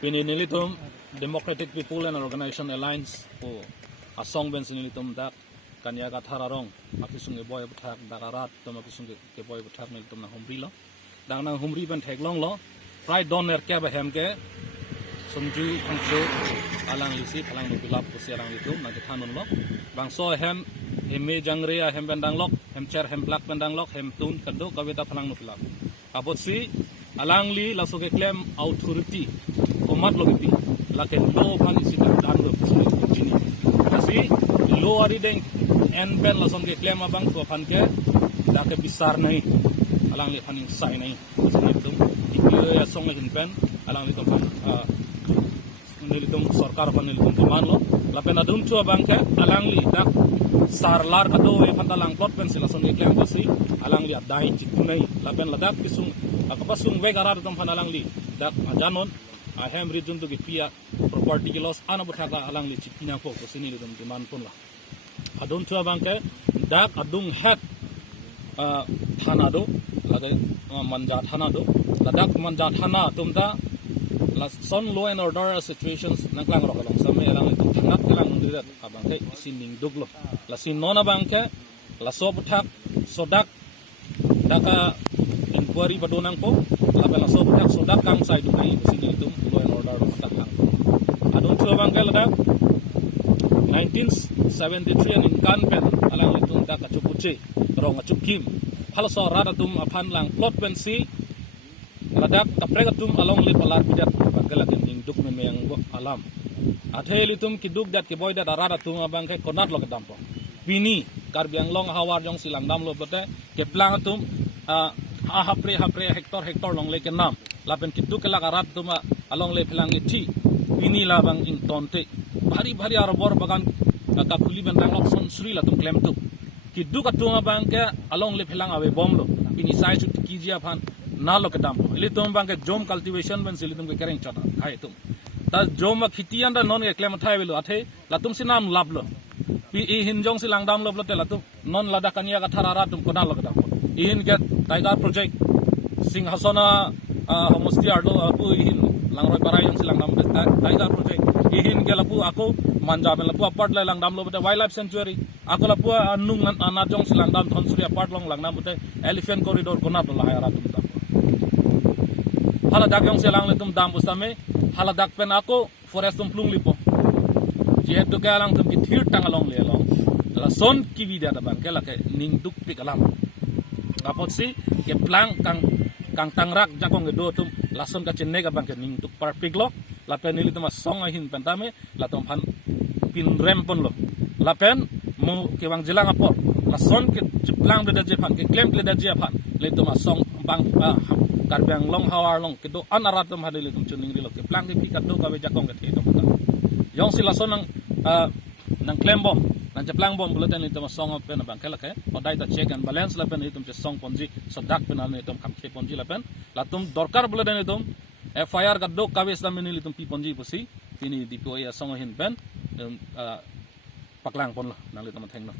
Pini nilitum Democratic People and Organization Alliance po asong ben nilitum dak kanya kathararong akisung boy buthak dakarat to makisung ke boy buthak nilitum na humrilo dang na humri ben theklong lo prai doner ke ba hem ke sumju khangchu alang lisi phalang no pilap ko siarang litum na thanun lo bangso hem eme jangre hem bendang lok hem cher hem plak bendang lok hem tun kado kaweta phalang no pilap abot si alang li lasoke claim authority umat logipi laken lo pan isi dan lo sini kasi lo ari deng en ben lasom ke claim abang ko pan ke dake besar nahi alang li paning sai nahi sini tum ikyo ya song hin pen alang li tum nilitum sarkar pan nilitum teman lo lapen adun tu abang ke alang li dak sarlar kado e pantalang plot pen sila som ke claim pasi alang li adai chitunai lapen ladak pisung akapasung vegarar tum pan alang li dak janon ahem region to gipia property ki loss ana buthaka alang li chipina ko sini lidum diman pun la adun chua bangke dak adung het thana do lagai manja thana do ladak manja thana tumda la son law and order situations nanglang ro kalong same alang li thangak kalang ndirat abangke sining duglo la sin nona bangke la so buthak sodak daka inquiry badonang po laban la so buthak sodak kang sai du nai sini lidum law and order mataklang adun chua bangke ladak 1973 in Kanpen alang litung da kachupuche rong achukim halaso radatum aphan lang plot pensi ladak kapregatum along li palar bidat bagalakin ning duk memeng alam athelitum kiduk dat ke boy dat radatum abang ke konat lo kedampo bini karbiang long hawar jong silang dam lo bete ke plangatum hapre hektor long le ke nam lapen kiduk ke lagarat tum along le phelang thi bini labang in tonte bari arbor bagan ka puli bentang lok son sri la tum klem tu kiddu ka tunga bangke along le phelang awe bom lo ini sai chu kijia phan na lo ka dam ili tum bangke jom cultivation ben sili tum ke kereng chata khai tum ta jom ma khitian da non ke klem thai velo athe la tum sinam lab lo pi e hinjong silang dam lo te la tum non lada kania ka tharara tum ko na lo ka dam e hin ke tiger project sing hasona homostiar do apu hin langroi parai jong silang dam tiger project ihin ke lapu aku manja ben lapu apart lai lang dam lo bete wildlife sanctuary aku lapu anung anajong silang dam thon suri apart long lang dam bete elephant corridor kona to lahaya ra tum ta hala dak yong silang le tum dam usame hala dak pen aku forest tum plung lipo je to ke lang tum ki thir tang along le long la son ki vida da bang ke la ke ning duk pik alam apot si ke plang kang tangrak jakong do tum lason ka chenne ga bang ke ning duk par pik lo lapen nili tuma song ahin pentame latom phan pin rem pon lo lapen mo ke wang jelang apor la son ke jiplang de je phan ke claim le je phan le tuma song bang karbyang long hawar long ke do anaratum hadile tum chuning ri lo ke plang ke pikat do ka be jakong ke the tum ka yong sila son nang claim bom nang jeplang bom bulatan ni tuma song pen bang ke la ke odai ta check and balance lapen ni tum che song ponji sodak pen ni tum kham ke ponji lapen latum dorkar bulatan ni tum FIR ka dok kawes na minili tum piponji pusi tini dipo ya songo hin ben paklang pon lo nang litam theng no